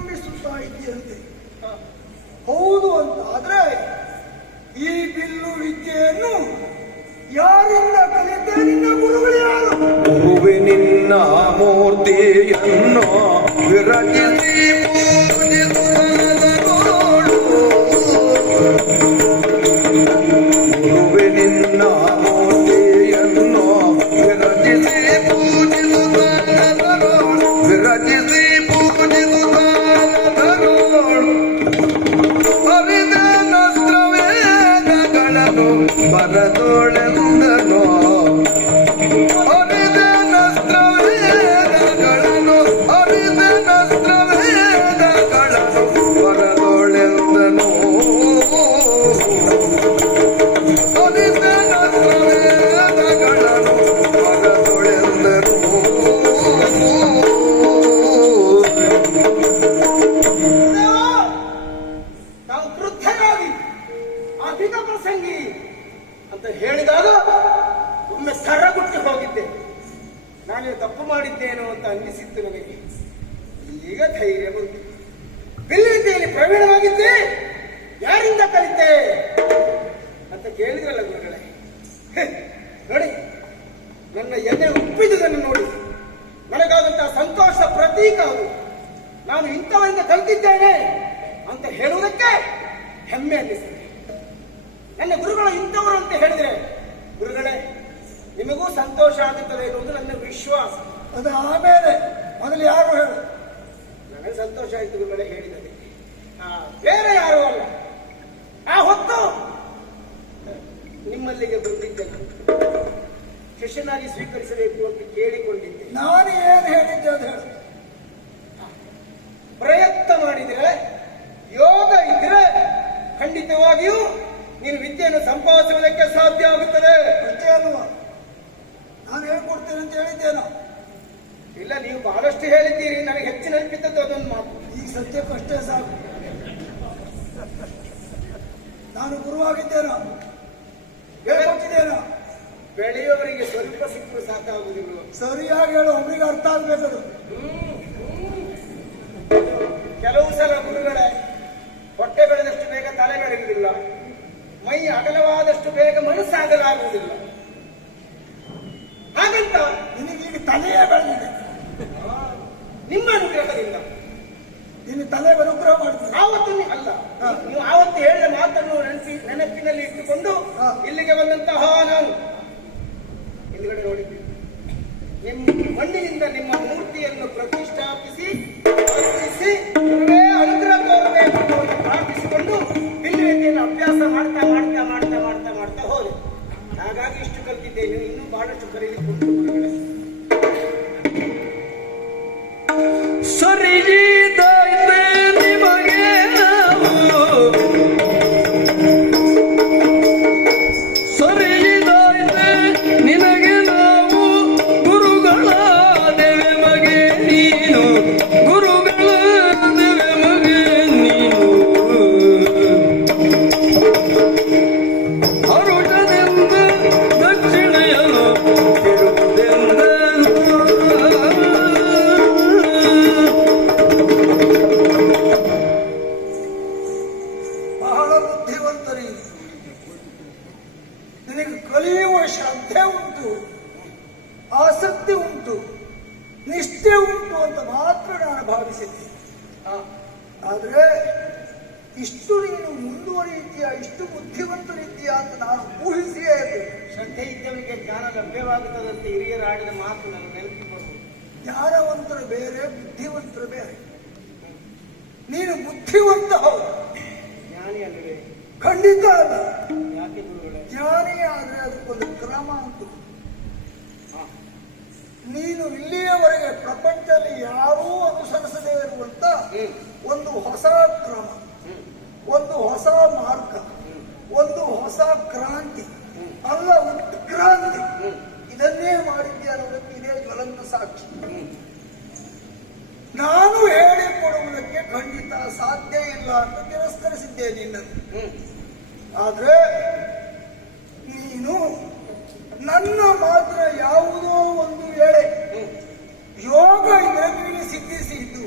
ವಿಜೃಂಭಿಸುತ್ತಾ ಇದೆಯಂತೆ ಹೌದು ಅಂತ ಆದ್ರೆ ಈ ಬಿಲ್ಲು ವಿದ್ಯೆಯನ್ನು ಯಾರಿಂದ ಕಲಿತೆ ನಿನ್ನ ಗುರುಗಳು ಯಾರು? ಗುರುವೆ ನಿನ್ನ ಮೂರ್ತಿಯನ್ನು ವಿರಚಿಸಿ ಕೇಳಿದ್ರಲ್ಲ ಗುರುಗಳೇ. ನೋಡಿ ನನ್ನ ಎಣ್ಣೆ ಉಪ್ಪಿದುದನ್ನು ನೋಡಿ. ನನಗಾದಂತಹ ಸಂತೋಷ ಪ್ರತೀಕ ಅದು. ನಾನು ಇಂಥವರಿಂದ ಕಲಿತಿದ್ದೇನೆ ಅಂತ ಹೇಳುವುದಕ್ಕೆ ಹೆಮ್ಮೆ ಅನ್ನಿಸ್ತದೆ ನನ್ನ ಗುರುಗಳು ಇಂಥವರು ಅಂತ ಹೇಳಿದ್ರೆ ಗುರುಗಳೇ ನಿಮಗೂ ಸಂತೋಷ ಆಗುತ್ತದೆ ಎನ್ನುವುದು ನನ್ನ ವಿಶ್ವಾಸ. ಅದು ಆಮೇಲೆ ಮೊದಲು ಯಾರು ಹೇಳು? ನನಗೆ ಸಂತೋಷ ಆಯಿತು ಗುರುಗಳೇ ಹೇಳಿದರೆ ಆ, ಬೇರೆ ಯಾರು ಅಲ್ಲ. ಆ ಹೊತ್ತು ನಿಮ್ಮಲ್ಲಿಗೆ ಬಂದಿದ್ದೆ ಶಿಷ್ಯನಾಗಿ ಸ್ವೀಕರಿಸಬೇಕು ಅಂತ ಕೇಳಿಕೊಂಡಿದ್ದೆ. ನಾನು ಏನು ಹೇಳಿದ್ದೆ ಅದು ಹೇಳು. ಪ್ರಯತ್ನ ಮಾಡಿದ್ರೆ ಯೋಗ ಇದ್ರೆ ಖಂಡಿತವಾಗಿಯೂ ನೀನು ವಿದ್ಯೆಯನ್ನು ಸಂಪಾದಿಸುವುದಕ್ಕೆ ಸಾಧ್ಯ ಆಗುತ್ತದೆ. ಅಷ್ಟೇ ಅಲ್ವಾ? ನಾನು ಹೇಳ್ಕೊಡ್ತೇನೆ ಅಂತ ಹೇಳಿದ್ದೇನೋ? ಇಲ್ಲ ನೀವು ಬಹಳಷ್ಟು ಹೇಳಿದ್ದೀರಿ. ನನಗೆ ಹೆಚ್ಚು ನೆನಪಿದ್ದದ್ದು ಅದೊಂದು ಮಾತು. ಈ ಸತ್ಯಕ್ಕಷ್ಟೇ ಸಾಕು. ನಾನು ಗುರುವಾಗಿದ್ದೇನೋ? ಹೇಳ್ಕೊಟ್ಟಿದ್ದೇನೋ ಬೆಳೆಯವರಿಗೆ ಸ್ವಲ್ಪ ಸಿಕ್ಕರು ಸಾಕಾಗುವುದಿಲ್ಲ. ಸರಿಯಾಗಿ ಹೇಳು ಒಬ್ಬರಿಗೆ ಅರ್ಥ ಆಗ್ಬೇಕದು ಕೆಲವು ಸಲ ಗುರುಗಳೇ ಹೊಟ್ಟೆ ಬೆಳೆದಷ್ಟು ಬೇಗ ತಲೆ ಬೆಳೆಯುವುದಿಲ್ಲ ಮೈ ಅಗಲವಾದಷ್ಟು ಬೇಗ ಮನಸ್ಸು ಅಗಲಾಗುವುದಿಲ್ಲ ಹಾಗಂತ ನಿನಗೀಗ ತಲೆಯೇ ಬೆಳೆದಿದೆ. ನಿಮ್ಮ ಅನುಗ್ರಹದಿಂದ. ನಿನ್ನ ತಲೆ ಅನುಗ್ರಹ ಮಾಡ್ತೀನಿ ಆವತ್ತು ನೀ- ಅಲ್ಲ. ಹಾ. ನೀವು ಆವತ್ತು ಹೇಳಿದ ಮಾತನ್ನು ನೆನಪಿ ನೆನಪಿನಲ್ಲಿ ಇಟ್ಟುಕೊಂಡು ಹಾ. ಇಲ್ಲಿಗೆ ಬಂದಂತಹ ನಾನು. ಹಿಂದ್ಗಡೆ ನೋಡಿದ್ದೀನಿ ನಿಮ್ಮ ಮಣ್ಣಿನಿಂದ ನಿಮ್ಮ ಮೂರ್ತಿಯನ್ನು ಪ್ರತಿಷ್ಠಾಪಿಸಿ ಅರ್ಪಿಸಿ ಗುರುವೇ ಅನುಗ್ರಹ ತೋರಬೇಕು ಅಂತ ಪ್ರಾರ್ಥಿಸಿಕೊಂಡು ಬಿಲ್ಲುವಿದ್ಯೆಯನ್ನು ಅಭ್ಯಾಸ ಮಾಡ್ತಾ ಮಾಡ್ತಾ ಮಾಡ್ತಾ ಮಾಡ್ತಾ ಮಾಡ್ತಾ ಹೋದೆ. ಹಾಗಾಗಿ ಇಷ್ಟು ಕಲಿತಿದ್ದೇನೆ. ಇನ್ನೂ ಬಹಳಷ್ಟು ಕಲಿಯಲಿಕ್ಕೆ ಸರಿ ಗುರುಗಳೇ. ಇಷ್ಟು ಬುದ್ಧಿವಂತರಿದ್ದೀಯ ಅಂತ ನಾನು ಊಹಿಸಿಯೇ ಇರಲಿಲ್ಲ ಶ್ರದ್ಧೆ ಇದ್ದವರಿಗೆ ಜ್ಞಾನ ಲಭ್ಯವಾಗುತ್ತದಂತೆ ಹಿರಿಯರು ಆಡಿದ ಮಾತು ನಾನು ನೆನಪಿಗೆ ಬರುವುದು ಜ್ಞಾನವಂತರು ಬೇರೆ ಬುದ್ಧಿವಂತರು ಬೇರೆ. ನೀನು ಬುದ್ಧಿವಂತ ಹೌದು. ಜ್ಞಾನಿ ಅಲ್ಲವೇ? ಖಂಡಿತ ಅಲ್ಲ. ಯಾಕೆ ಗುರುಗಳೇ? ಜ್ಞಾನಿ ಆದರೆ ಅದಕ್ಕೊಂದು ಕ್ರಮ ಉಂಟು. ಹಾ. ನೀನು ಇಲ್ಲಿಯವರೆಗೆ ಪ್ರಪಂಚದಲ್ಲಿ ಯಾರೂ ಅನುಸರಿಸದೇ ಇರುವಂತ ಒಂದು ಹೊಸ ಕ್ರಮ ಒಂದು ಹೊಸ ಮಾರ್ಗ. ಒಂದು ಹೊಸ ಕ್ರಾಂತಿ. ಅಲ್ಲ ಉತ್ಕ್ರಾಂತಿ ಇದನ್ನೇ ಮಾಡಿದ್ದೆ ಅನ್ನೋದಕ್ಕೆ ಇದೇ ಜ್ವಲಂತ ಸಾಕ್ಷಿ. ನಾನು ಹೇಳಿಕೊಡುವುದಕ್ಕೆ ಖಂಡಿತ ಸಾಧ್ಯ ಇಲ್ಲ ಅಂತ ತಿರಸ್ಕರಿಸಿದ್ದೆ ಹ್ಮ್ ಆದ್ರೆ, ನೀನು ನನ್ನ ಮಾತ್ರ ಯಾವುದೋ ಒಂದು ವೇಳೆ ಯೋಗ ಇದರಲ್ಲಿ ಸಿದ್ಧಿಸಿದ್ದು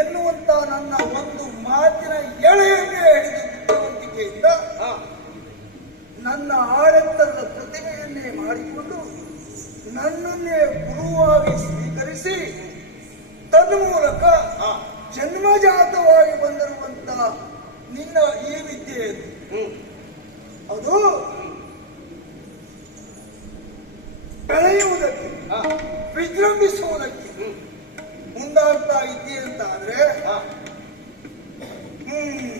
ಎನ್ನುವಂತ ನನ್ನ ಒಂದು ಮಾತಿನ ಎಳೆಯನ್ನೇ ಹಿಡಿದು ಹಾ. ನನ್ನ ಆಡಳಿತದ ಪ್ರತಿಮೆಯನ್ನೇ ಮಾಡಿಕೊಂಡು ನನ್ನನ್ನೇ ಗುರುವಾಗಿ ಸ್ವೀಕರಿಸಿ ತನ್ಮೂಲಕ ಜನ್ಮಜಾತವಾಗಿ ಬಂದಿರುವಂತ ನಿನ್ನ ಈ ವಿದ್ಯೆ ಅದು ಬೆಳೆಯುವುದಕ್ಕೆ ವಿಜೃಂಭಿಸುವುದಕ್ಕೆ ಮುಂದಾಗ್ತಾ ಇದ್ದೀ ಅಂತ ಆದ್ರೆ ಹ್ಮ್.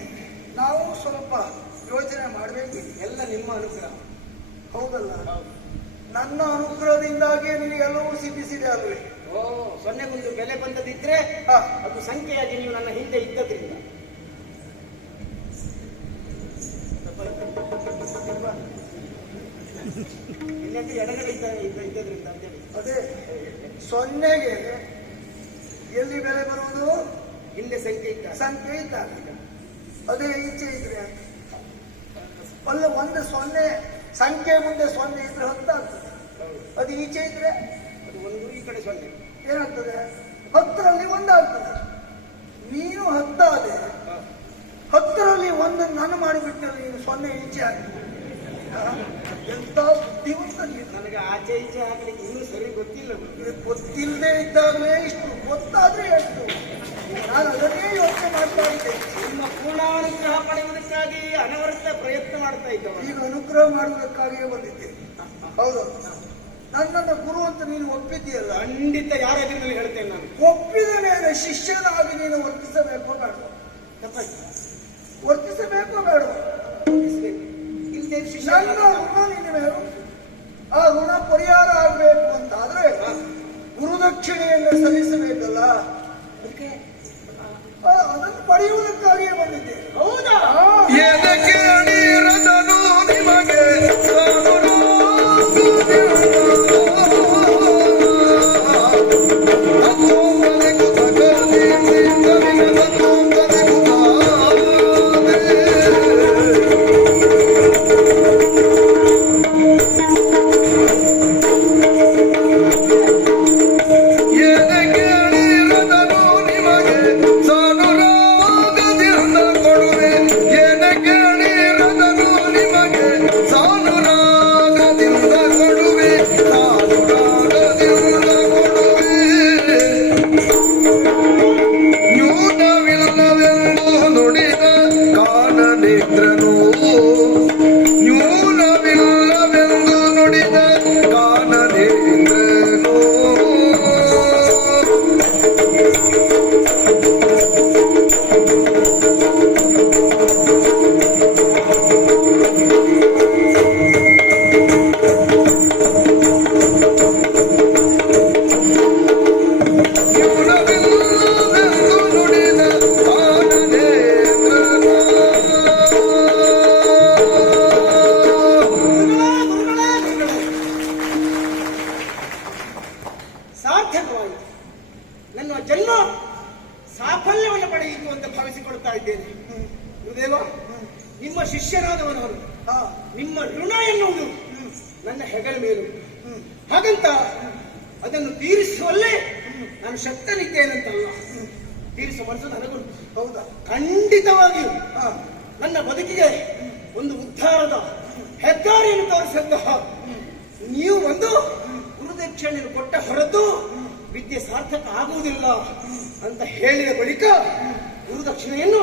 ನಾವು ಸ್ವಲ್ಪ ಯೋಚನೆ ಮಾಡಬೇಕು ಎಲ್ಲ ನಿಮ್ಮ ಅನುಗ್ರಹ ಹೌದಲ್ಲ? ಹೌದು. ನನ್ನ ಅನುಗ್ರಹದಿಂದಾಗಿ ನಿನಗೆಲ್ಲವೂ ಸಿದ್ಧಿಸಿದೆ ಅಲ್ವೇ? ಓ ಸೊನ್ನೆಗೊಂದು ಬೆಲೆ ಬಂದದಿದ್ರೆ. ಅದು ಸಂಖ್ಯೆಯಾಗಿ ನೀವು ನನ್ನ ಹಿಂದೆ ಇದ್ದದ್ರಿಂದ. ಎಡಗಡೆ ಇದ್ದ ಇದ್ದ- ಇದ್ದದ್ರಿಂದ ಅಂತೇಳಿ ಅದೇ ಸೊನ್ನೆಗೆ ಎಲ್ಲಿ ಬೆಲೆ ಬರುವುದು? ಹಿಂದೆ ಸಂಖ್ಯೆ ಇದ್ದ. ಸಂಖ್ಯೆ ಇದ್ದಾಗ ಅದೇ ಈಚೆ ಇದ್ರೆ. ಅಲ್ಲ ಒಂದು ಸೊನ್ನೆ ಸಂಖ್ಯೆ ಮುಂದೆ ಸೊನ್ನೆ ಇದ್ರೆ ಹತ್ತು ಆಗ್ತದೆ. ಅದು ಈಚೆ ಇದ್ರೆ? ಒಂದು ಈ ಕಡೆ ಸೊನ್ನೆ. ಏನಾಗ್ತದೆ? ಹತ್ತರಲ್ಲಿ ಒಂದಾಗ್ತದೆ. ನೀನು ಹತ್ತಾದೆ. ಹತ್ತರಲ್ಲಿ ಒಂದನ್ನು ನಾನು ಮಾಡಿಬಿಟ್ಟೆ ನೀನು ಸೊನ್ನೆ ಈಚೆ ಆಗ್ತದೆ. ಎಂತ ಬುದ್ಧಿವಂತ ನೀನು. ನನಗೆ ಆಚೆ ಈಚೆ ಆಗ್ಲಿಕ್ಕೆ ಇನ್ನೂ ಸರಿ ಗೊತ್ತಿಲ್ಲ. ಗೊತ್ತಿಲ್ಲದೆ ಇದ್ದಾಗಲೇ ಇಷ್ಟು ಗೊತ್ತಾದ್ರೆ ಎಷ್ಟು? ನಾನು ಅದನ್ನೇ ಯೋಚನೆ ಮಾಡ್ತಾ ಇದ್ದೆ. ನಿಮ್ಮ ಪೂರ್ಣಾನುಗ್ರಹ ಪಡೆಯುವುದಕ್ಕಾಗಿ ಅನವರತ ಪ್ರಯತ್ನ ಮಾಡ್ತಾ ಇದ್ದವ ಈಗ ಅನುಗ್ರಹ ಮಾಡುವುದಕ್ಕಾಗಿಯೇ ಬಂದಿದ್ದೆ. ಹೌದು. ನನ್ನನ್ನು ಗುರು ಅಂತ ನೀನು ಒಪ್ಪಿದ್ದೀಯಲ್ಲ? ಖಂಡಿತ ಯಾರ ಎದುರಿನಲ್ಲಿ ಹೇಳ್ತೇನೆ ನಾನು. ಒಪ್ಪಿದ ಮೇಲೆ ಶಿಷ್ಯನಾಗಿ ನೀನು ವರ್ತಿಸಬೇಕು ಬೇಡ. ವರ್ತಿಸಬೇಕು ಬೇಡ. ನನ್ನ ಋಣ ನಿನ್ನ ಮೇಲೆ ಆ ಋಣ ಪರಿಹಾರ ಆಗಬೇಕು ಅಂತಾದ್ರೆ ಗುರುದಕ್ಷಿಣೆಯನ್ನು ಸಲ್ಲಿಸಬೇಕಲ್ಲ? ಅದಕ್ಕೆ ಅದನ್ನು ಪಡೆಯುವುದಕ್ಕಾಗಿಯೇ ಬಂದಿದ್ದೆ. ಹೌದಾ? ಹೆದ್ದಾರಿಯನ್ನು ತೋರಿಸಿದಂತಹ ನೀವು ಒಂದು ಗುರುದಕ್ಷಿಣೆ ಕೊಟ್ಟ ಹೊರತು ವಿದ್ಯೆ ಸಾರ್ಥಕ ಆಗುವುದಿಲ್ಲ ಅಂತ ಹೇಳಿದ ಬಳಿಕ ಗುರುದಕ್ಷಿಣೆಯನ್ನು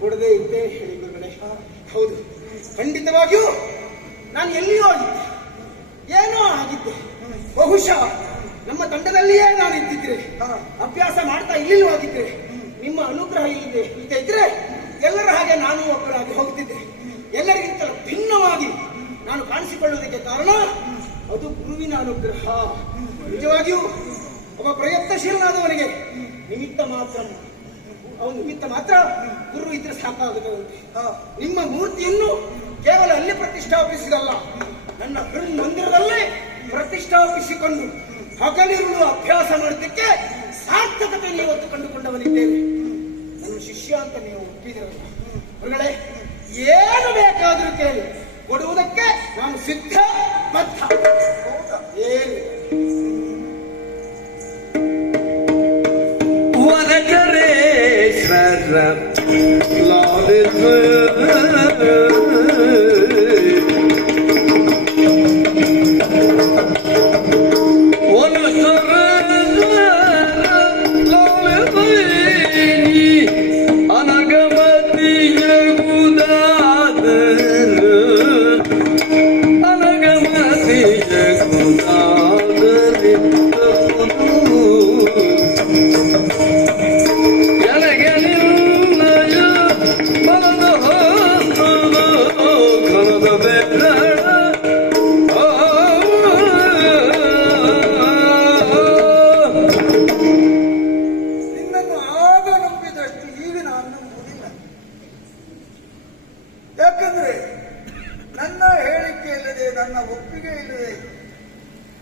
ಕೊಡದೇ ಇದ್ದೆ ಹೇಳಿ ಗಣೇಶ. ಹೌದು. ಖಂಡಿತವಾಗಿಯೂ ನಾನು ಎಲ್ಲಿಯೋ ಆಗಿದ್ದೆ. ಏನೋ ಆಗಿದ್ದೆ. ಬಹುಶಃ ನಮ್ಮ ತಂಡದಲ್ಲಿಯೇ ನಾನು ಇದ್ದಿದ್ರೆ. ಅಭ್ಯಾಸ ಮಾಡ್ತಾ ಇಲ್ಲಿಲ್ಲವಾಗಿದ್ರೆ ನಿಮ್ಮ ಅನುಗ್ರಹ ಇಲ್ಲಿದೆ ಇದ್ದ ಇದ್ರೆ ಎಲ್ಲರ ಹಾಗೆ ನಾನು ಒಬ್ಬರಾಗಿ ಹೋಗ್ತಿದ್ದೆ. ಎಲ್ಲರಿಗಿಂತಲೂ ಭಿನ್ನವಾಗಿ ನಾನು ಕಾಣಿಸಿಕೊಳ್ಳುವುದಕ್ಕೆ ಕಾರಣ ಅದು ಗುರುವಿನ ಅನುಗ್ರಹ. ನಿಜವಾಗಿಯೂ ಒಬ್ಬ ಪ್ರಯತ್ನಶೀಲನಾದವನಿಗೆ ನಿಮಿತ್ತ ಮಾತ್ರ, ಅವನು ನಿಮಿತ್ತ ಮಾತ್ರ ಗುರು ಇದ್ರೆ ಸಾಕಾಗುತ್ತೆ ನಿಮ್ಮ ಮೂರ್ತಿಯನ್ನು ಕೇವಲ ಅಲ್ಲಿ ಪ್ರತಿಷ್ಠಾಪಿಸಿದಲ್ಲ, ನನ್ನ ಮಂದಿರದಲ್ಲೇ ಪ್ರತಿಷ್ಠಾಪಿಸಿಕೊಂಡು ಹಗಲಿರುಳು ಅಭ್ಯಾಸ ಮಾಡೋದಕ್ಕೆ ಸಾರ್ಥಕತೆ ಇವತ್ತು ಕಂಡುಕೊಂಡವನಿದ್ದೇನೆ ನನ್ನ ಶಿಷ್ಯ ಅಂತ ನೀವು ಒಪ್ಪಿದಿರಲ್ಲ ಗುರುಗಳೇ ಏನು ಬೇಕಾದರೂ ಕೇಳಿ. ಕೊಡುವುದಕ್ಕೆ ನಾನು ಸಿದ್ಧ ಬದ್ಧ. ಏನು? ವರಕರೇಶ್ವರ ಲಾಲಿತ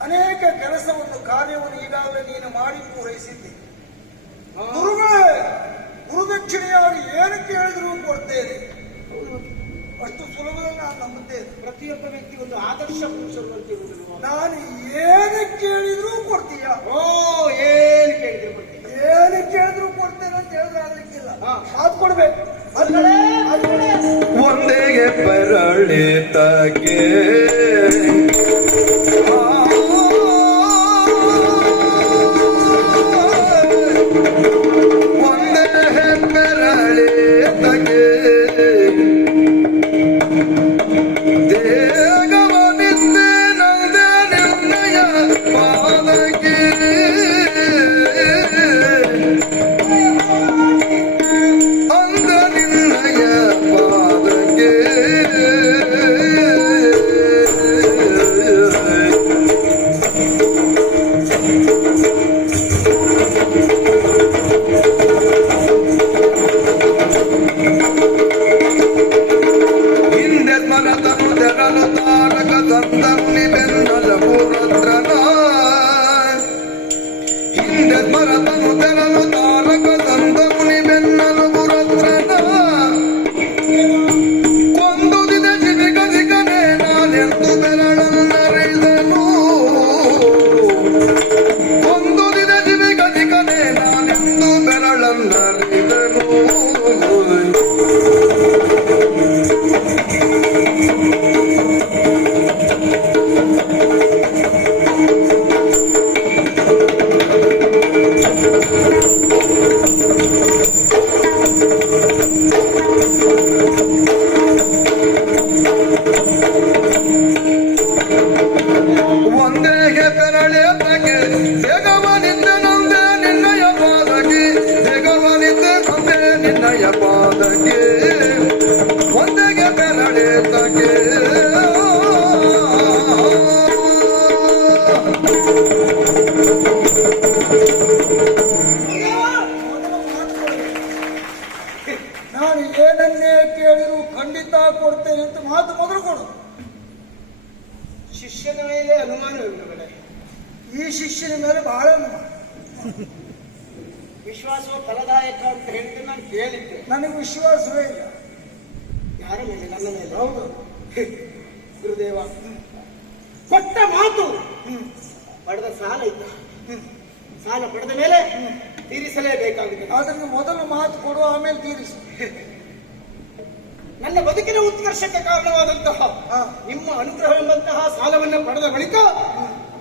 ಅನೇಕ ಕೆಲಸವನ್ನು ಕಾರ್ಯವನ್ನು ಈಗಾಗಲೇ ನೀನು ಮಾಡಿ ಪೂರೈಸಿದ್ದೆ. ಗುರುಗಳೇ ಗುರುದಕ್ಷಿಣೆಯಾಗಿ ಏನು ಕೇಳಿದರೂ ಕೊಡ್ತೇನೆ ಅಷ್ಟು ಸುಲಭದಲ್ಲಿ ನಾನು ನಂಬುತ್ತೇನೆ. ಪ್ರತಿಯೊಬ್ಬ ವ್ಯಕ್ತಿ ಒಂದು ಆದರ್ಶ ಪುರುಷರು ಅಂತಿರುವುದಿಲ್ವಾ ನಾನು ಏನು ಕೇಳಿದ್ರೂ ಕೊಡ್ತೀಯ? ಓ ಏನು ಕೇಳಿದ್ರು ಏನು ಕೇಳಿದ್ರು ಕೊಡ್ತೇನೆ ಅಂತ ಹೇಳಿದ್ರೆ ಆಗ್ಲಿಕ್ಕಿಲ್ಲ. ಅದು ಕೊಡ್ಬೇಕು. ಕೊಡ್ಬೇಕು ಬರಳಿ ಅದ್ಕಡೆ ಕೊಟ್ಟ ಮಾತು. ಪಡೆದ ಸಾಲ ಇದ್ದ ಸಾಲ ಪಡೆದ ಮೇಲೆ ತೀರಿಸಲೇಬೇಕಾಗಿದೆ. ಅದನ್ನು ಮೊದಲು ಮಾತು ಕೊಡುವ ಆಮೇಲೆ ತೀರಿಸು. ನನ್ನ ಬದುಕಿನ ಉತ್ಕರ್ಷಕ್ಕೆ ಕಾರಣವಾದಂತಹ. ನಿಮ್ಮ ಅನುಗ್ರಹವೆಂಬಂತಹ ಸಾಲವನ್ನ ಪಡೆದ ಬಳಿಕ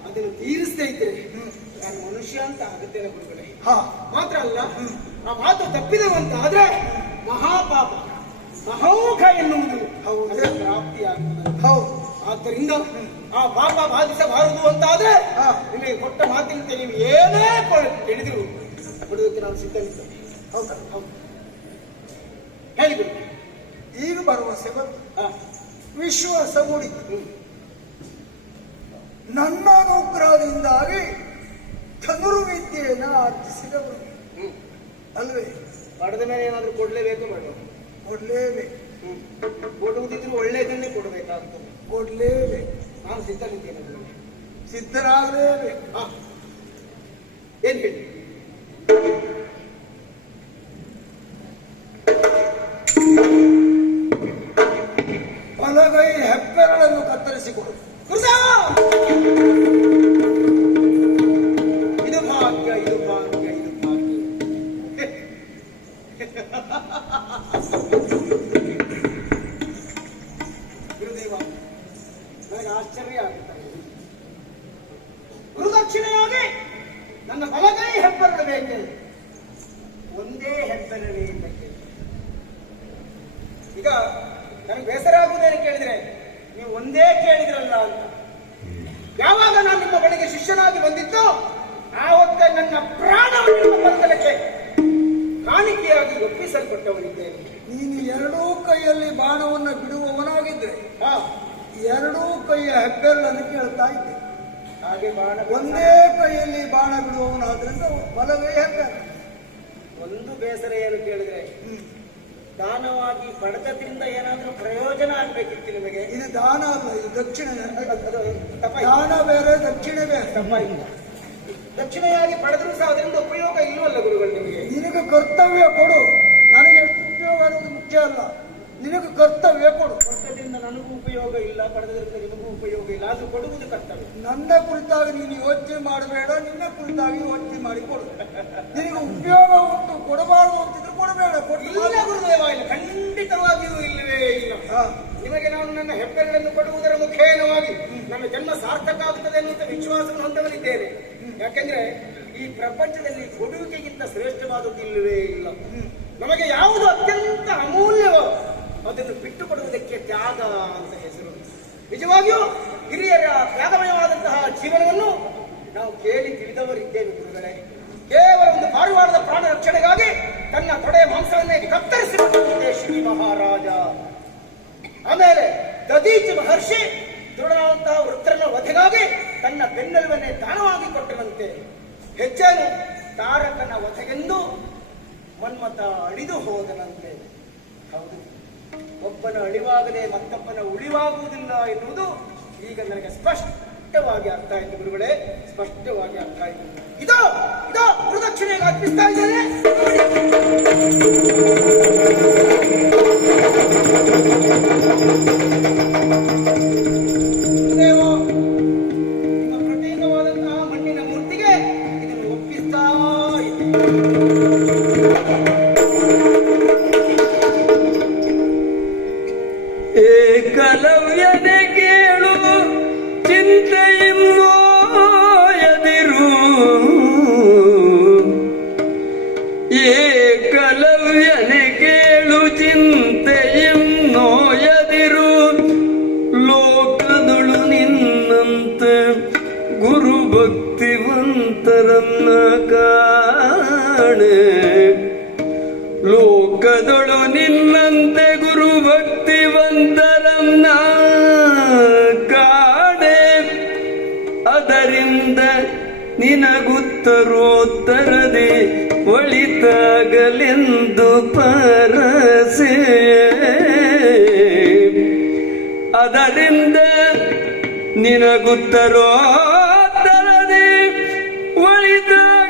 ಅದನ್ನು ತೀರಿಸದೇ ಇದ್ರೆ ನಾನು ಮನುಷ್ಯ ಅಂತ ಆಗುತ್ತೇನೆ ಗುರುಗಳೇ. ಹಾ. ಮಾತ್ರ ಅಲ್ಲ ಆ ಮಾತು ತಪ್ಪಿದವಂತಾದ್ರೆ ಮಹಾಪಾಪ ಮಹೋಖ ಎನ್ನುವುದು ಹೌದು. ಪ್ರಾಪ್ತಿಯಾಗುತ್ತದೆ ಹೌದು. ಆದ್ದರಿಂದ ಆ ಪಾಪ ಬಾಧಿಸಬಾರದು ಅಂತಾದ್ರೆ. ನಿಮಗೆ ಕೊಟ್ಟ ಮಾತಿನಂತೆ ನೀವು ಏನೇ ತಿಳಿದಿರು. ಕೊಡುವುದಕ್ಕೆ ನಾನು ಸಿದ್ಧನಿದ್ದೇನೆ. ಹೌದಾ? ಹೌದು. ಹೇಳಿದ್ರು ಈಗ ಭರವಸೆ ಬಂತು ಹಾ. ವಿಶ್ವಾಸ ಮೂಡಿ. ನನ್ನ ಅನುಗ್ರಹದಿಂದಾಗಿ ಧನುರ್ವಿದ್ಯೆಯನ್ನು ಅರ್ಜಿಸಿದವರು ಹ್ಮ್. ಅಲ್ವೇ? ಪಡೆದ ಮೇಲೆ ಏನಾದ್ರೂ ಕೊಡ್ಲೇಬೇಕು ಬೇಡ ಕೊಡ್ಲೇಬೇಕು. ಕೊಡುವುದಿದ್ರು ಒಳ್ಳೆಯದನ್ನೇ ಕೊಡಬೇಕಾಗ್ತದೆ. ಕೊಡ್ಲೇಬೇಕು ನಾನು ಸಿದ್ಧನಿದ್ದೇನೆ. ಸಿದ್ಧರಾಗಲೇಬೇಕು ಏನ್ ಹೇಳಿ? ಒಂದೇ ಕೈಯಲ್ಲಿ ಬಾಣ ಬಿಡುವವನಾದ್ರಿಂದ ಬಲವೇ ಹೇಳ್ತಾರೆ. ಒಂದು ಬೇಸರ ಏನು ಕೇಳಿದ್ರೆ? ದಾನವಾಗಿ ಪಡೆದದ್ರಿಂದ ಏನಾದರೂ ಪ್ರಯೋಜನ ಆಗ್ಬೇಕಿತ್ತು ನಿಮಗೆ? ಇದು ದಾನ ಅಲ್ಲ ಇದು ದಕ್ಷಿಣ. ದಾನ ಬೇರೆ ದಕ್ಷಿಣ ಬೇರೆ. ಇಲ್ಲ ದಕ್ಷಿಣೆಯಾಗಿ ಪಡೆದ್ರು ಸಹ ಅದರಿಂದ ಉಪಯೋಗ ಇಲ್ಲವಲ್ಲ ಗುರುಗಳು ನಿಮಗೆ? ನಿನಗೆ ಕರ್ತವ್ಯ ಕೊಡು. ನನಗೆ ಉಪಯೋಗ ಅನ್ನೋದು ಮುಖ್ಯ ಅಲ್ಲ. ನಿನಗೆ ಕರ್ತವ್ಯ ಕೊಡು. ಕೊಟ್ಟದ್ರಿಂದ ನನಗೂ ಉಪಯೋಗ ಇಲ್ಲ ಪಡೆದಿದ್ದರಿಂದ ನಿಮಗೂ ಉಪಯೋಗ ಇಲ್ಲ. ಅದು ಕೊಡುವುದು ಕರ್ತವ್ಯ. ನನ್ನ ಕುರಿತಾಗಿ ನೀನು ಯೋಚನೆ ಮಾಡಬೇಡ ನಿನ್ನ ಕುರಿತಾಗಿ ಯೋಚನೆ ಮಾಡಿ ಕೊಡು. ನಿನಗೆ ಉಪಯೋಗ ಉಂಟು ಕೊಡಬಾರದು ಅಂತಿದ್ರೆ ಕೊಡಬೇಡ ಇಲ್ಲ ಗುರುದೇವ ಇಲ್ಲ ಖಂಡಿತವಾಗಿಯೂ ಇಲ್ಲವೇ ಇಲ್ಲ. ನಿಮಗೆ ನಾನು ನನ್ನ ಹೆಬ್ಬೆರಳನ್ನು ಕೊಡುವುದರ ಮುಖೇನವಾಗಿ ನನ್ನ ಜನ್ಮ ಸಾರ್ಥಕ ಆಗುತ್ತದೆ ಎನ್ನುವಂತ ವಿಶ್ವಾಸವನ್ನು ಹೊಂದವನಿದ್ದೇನೆ. ಯಾಕೆಂದ್ರೆ ಈ ಪ್ರಪಂಚದಲ್ಲಿ ಕೊಡುವಿಕೆಗಿಂತ ಶ್ರೇಷ್ಠವಾದದ್ದು ಇಲ್ಲವೇ ಇಲ್ಲ. ನಮಗೆ ಯಾವುದು ಅತ್ಯಂತ ಅಮೂಲ್ಯವೋ ಅದನ್ನು ಬಿಟ್ಟು ಕೊಡುವುದಕ್ಕೆ ತ್ಯಾಗ ಅಂತ ಹೆಸರು. ನಿಜವಾಗಿಯೂ ಹಿರಿಯರ ತ್ಯಾಗಮಯವಾದಂತಹ ಜೀವನವನ್ನು ನಾವು ಕೇಳಿ ತಿಳಿದವರಿದ್ದೇವೆ ಗುರುಗಳೇ. ಕೇವಲ ಒಂದು ಪಾರಿವಾಳದ ಪ್ರಾಣ ರಕ್ಷಣೆಗಾಗಿ ತನ್ನ ತೊಡೆಯ ಮಾಂಸವನ್ನೇ ಕತ್ತರಿಸಿರುವಂತೆ ಶ್ರೀ ಮಹಾರಾಜ. ಆಮೇಲೆ ದದೀಚ ಮಹರ್ಷಿ ದೃಢವಾದಂತಹ ವೃತ್ತರನ ವಧೆಗಾಗಿ ತನ್ನ ಬೆನ್ನೆಲುವನ್ನೇ ದಾನವಾಗಿ ಕೊಟ್ಟನಂತೆ ಹೆಚ್ಚೇನು ತಾರಕನ ವಧೆಗೆಂದು ಮನ್ಮತ ಅಳಿದು ಹೋದನಂತೆ. ಹೌದು. ಒಬ್ಬನ ಅಳಿವಾಗದೆ ಮತ್ತೊಬ್ಬನ ಉಳಿವಾಗುವುದಿಲ್ಲ ಎನ್ನುವುದು ಈಗ ನನಗೆ ಸ್ಪಷ್ಟವಾಗಿ ಅರ್ಥ ಆಯ್ತು ಗುರುಗಳೇ ಸ್ಪಷ್ಟವಾಗಿ ಅರ್ಥ ಆಯ್ತು. ಇದು ಇದೋ ಗುರುದಕ್ಷಿಣೆಗೆ ಅರ್ಪಿಸ್ತಾ ಇದ್ದೇನೆ. ದೇವ, ನಿನಗುತ್ತರೋತ್ತರದೆ ಒಳಿತಾಗಲೆಂದು ಪರಸೆ. ಅದರಿಂದ ನಿನಗುತ್ತರೋತ್ತರದೆ ಒಳಿತಾಗಲೆಂದು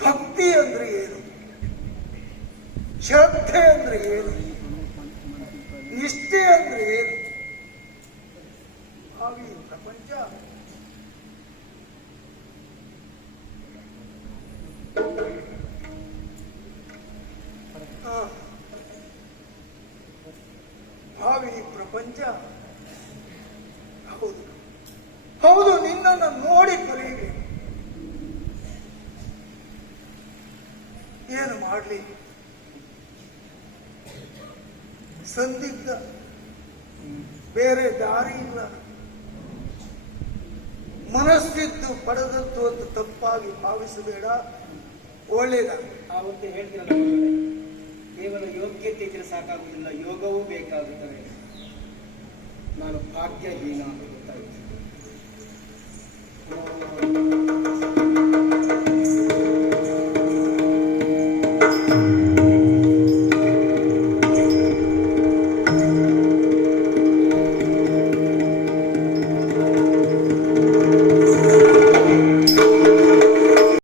ಭಕ್ತಿ ಅಂದ್ರೆ ಏನು ಶ್ರದ್ಧೆ ಅಂದ್ರೆ ಏನು ನಿಷ್ಠೆ ಅಂದ್ರೆ ಏನು ಭಾವಿ ಪ್ರಪಂಚ ಆ, ಭಾವಿ ಪ್ರಪಂಚ ಹೌದು ಹೌದು ನಿನ್ನ ಆಗ್ಲಿ ಸಂದಿಗ್ಧ. ಬೇರೆ ದಾರಿ ಇಲ್ಲ. ಮನಸ್ಸಿದ್ದು ಪಡೆದದ್ದು ಅಂತ ತಪ್ಪಾಗಿ ಭಾವಿಸಬೇಡ. ಒಳ್ಳೇದ. ಆವತ್ತು ಹೇಳ್ತೀರಲ್ಲ ಕೇವಲ ಯೋಗ್ಯತೆ ಇದ್ರೆ ಸಾಕಾಗುವುದಿಲ್ಲ, ಯೋಗವೂ ಬೇಕಾಗುತ್ತದೆ. ನಾನು ಭಾಗ್ಯಹೀನ ಅಂತ ಗೊತ್ತಾಯ್ತು